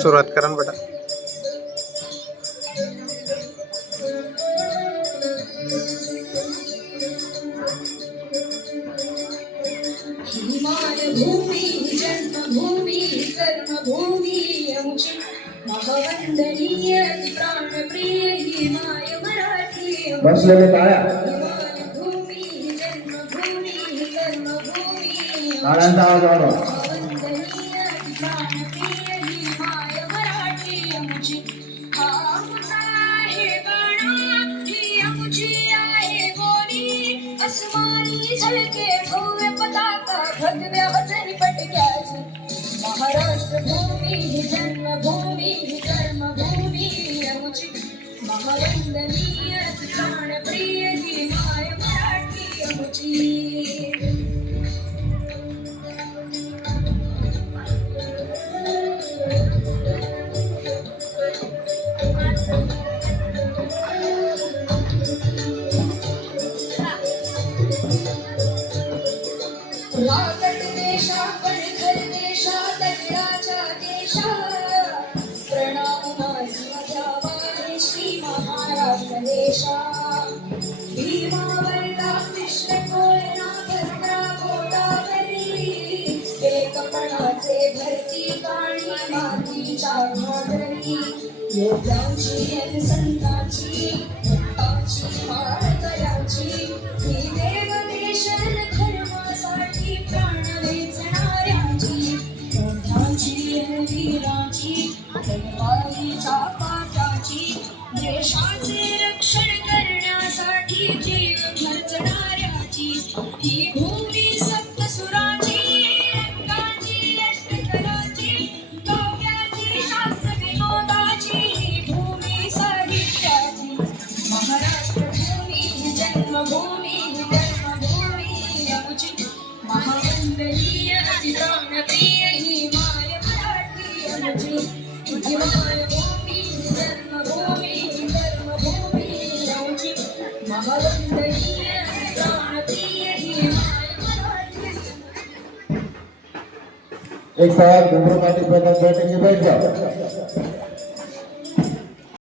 सुरुवात करा ना बेटा. बसलेले टाळ्या. टाळ्यांचा आवाज वाढवा. महाराष्ट्र भूमी ही जन्मभूमी ही कर्मभूमी आमची महावंदनीय प्राणप्रिय राकट देशा पणखर देशा दगडाच्या देशा प्रणाम माझी माझ्या श्री महाराष्ट्र देशा भीमा वरदा कृष्ण कोयना गोदावरी एकपणाचे भरती पाणी मातीच्या घागरी आणि संतांची योद्ध्यांची आणि वीरांची तलवारीच्या पाटाची देशाचे रक्षण करण्यासाठी जीव खर्चणाऱ्याची ही भूमी सप्तसुराची रंगाची काव्याची शास्त्र विनोदाची ही भूमी साहित्याची. महाराष्ट्र भूमी जन्मभूमी एक साथ धूम्रपानी पार्टी बैठक बैठेंगे बैठ जाओ